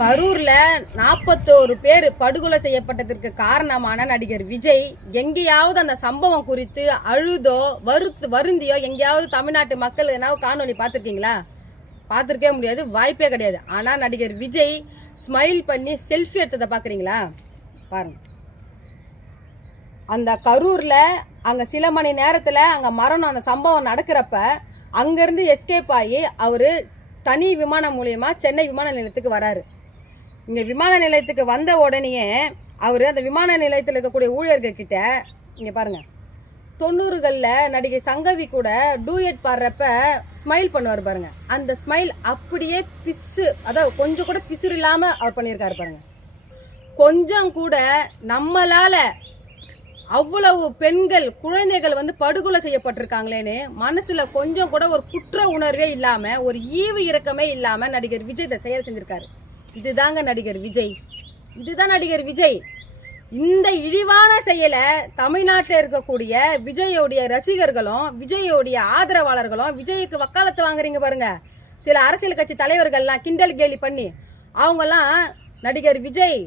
கரூர்ல 41 பேர் படுகொலை செய்யப்பட்டதற்கு காரணமான நடிகர் விஜய் எங்கேயாவது அந்த சம்பவம் குறித்து அழுதோ வருந்தியோ எங்கேயாவது தமிழ்நாட்டு மக்கள் எதனாவது காணொலி பார்த்துருக்கீங்களா? பார்த்துருக்கவே முடியாது, வாய்ப்பே கிடையாது. ஆனால் நடிகர் விஜய் ஸ்மைல் பண்ணி செல்ஃபி எடுத்ததை பார்க்குறீங்களா? பாருங்க. அந்த கரூர்ல அங்கே சில மணி நேரத்தில் அங்கே மரணம், அந்த சம்பவம் நடக்கிறப்ப அங்கேருந்து எஸ்கேப் ஆகி அவர் தனி விமானம் மூலியமா சென்னை விமான நிலையத்துக்கு வராரு. இங்கே விமான நிலையத்துக்கு வந்த உடனேயே அவர் அந்த விமான நிலையத்தில் இருக்கக்கூடிய ஊழியர்கள் கிட்ட இங்கே பாருங்க, 90களில் நடிகை சங்கவி கூட டூயட் பாடுறப்ப ஸ்மைல் பண்ணுவார் பாருங்க. அந்த ஸ்மைல் அப்படியே அதாவது கொஞ்சம் கூட பிசுறு இல்லாமல் அவர் பண்ணியிருக்காரு பாருங்க. கொஞ்சம் கூட நம்மளால அவ்வளவு பெண்கள் குழந்தைகள் படுகொலை செய்யப்பட்டிருக்காங்களேன்னு மனசுல கொஞ்சம் கூட ஒரு குற்ற உணர்வே இல்லாம, ஒரு ஈவு இரக்கமே இல்லாம நடிகர் விஜய் இதை செயல் செஞ்சிருக்காரு. இதுதாங்க நடிகர் விஜய், இதுதான் நடிகர் விஜய். இந்த இழிவான செயலை தமிழ்நாட்டில் இருக்கக்கூடிய விஜயோடைய ரசிகர்களும் விஜயோடைய ஆதரவாளர்களும் விஜய்க்கு வக்காலத்து வாங்குறீங்க பாருங்க. சில அரசியல் கட்சி தலைவர்கள்லாம் கிண்டல் கேலி பண்ணி அவங்கெல்லாம் நடிகர் விஜய்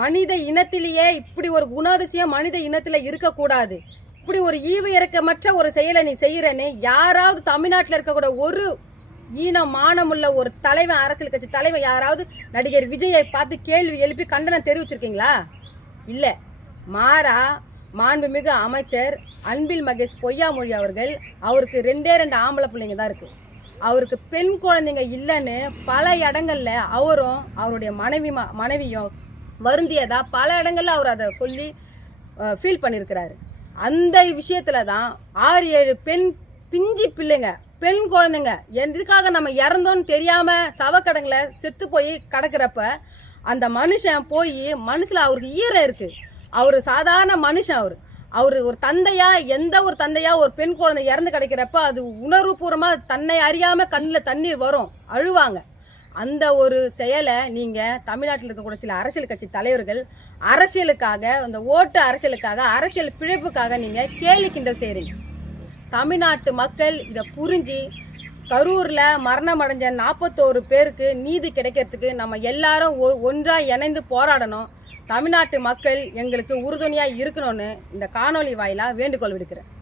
மனித இனத்திலேயே இப்படி ஒரு குணாதிசயம் மனித இனத்துல இருக்கக்கூடாது, இப்படி ஒரு ஈவு இறக்கமற்ற ஒரு செயலை நீ செய்யறன்னு யாராவது தமிழ்நாட்டில் இருக்கக்கூட ஒரு மானமுள்ள ஒரு தலைவன், அரசியல் கட்சி தலைவன் யாராவது நடிகர் விஜயை பார்த்து கேள்வி எழுப்பி கண்டனம் தெரிவிச்சிருக்கீங்களா? இல்லை. மாறா மாண்புமிகு அமைச்சர் அன்பில் மகேஷ் பொய்யாமொழி அவர்கள், அவருக்கு 2 ஆம்பளை பிள்ளைங்க தான் இருக்கு, அவருக்கு பெண் குழந்தைங்க இல்லைன்னு பல இடங்கள்ல அவரும் அவருடைய மனைவியும் வருந்தியதா பல இடங்கள்ல அவர் அதை சொல்லி ஃபீல் பண்ணியிருக்கிறாரு. அந்த விஷயத்துல தான் 6-7 பிஞ்சு பிள்ளைங்க, பெண் குழந்தைங்க எதுக்காக நம்ம இறந்தோன்னு தெரியாம சவக்கடங்களை செத்து போய் கிடக்கிறப்ப அந்த மனுஷன் போய் மனசுல அவருக்கு ஈரம் இருக்கு. அவரு சாதாரண மனுஷன், அவரு ஒரு தந்தையா, எந்த ஒரு தந்தையா ஒரு பெண் குழந்தை இறந்து கிடைக்கிறப்ப அது உணர்வுபூர்வமா தன்னை அறியாம கண்ணில் தண்ணீர் வரும், அழுவாங்க. அந்த ஒரு செயலை நீங்க தமிழ்நாட்டில் இருக்கக்கூடிய சில அரசியல் கட்சி தலைவர்கள் அரசியலுக்காக, அந்த ஓட்டு அரசியலுக்காக, அரசியல் பிழைப்புக்காக நீங்க கேலி கிண்டல் செய்றீங்க. தமிழ்நாட்டு மக்கள் இதை புரிஞ்சு கரூர்ல மரணம் அடைஞ்ச 41 பேருக்கு நீதி கிடைக்கிறதுக்கு நம்ம எல்லாரும் ஒன்றா இணைந்து போராடணும். தமிழ்நாட்டு மக்கள் எங்களுக்கு உறுதுணையா இருக்கணும்னு இந்த காணொலி வாயிலா வேண்டுகோள் விடுக்கிறேன்.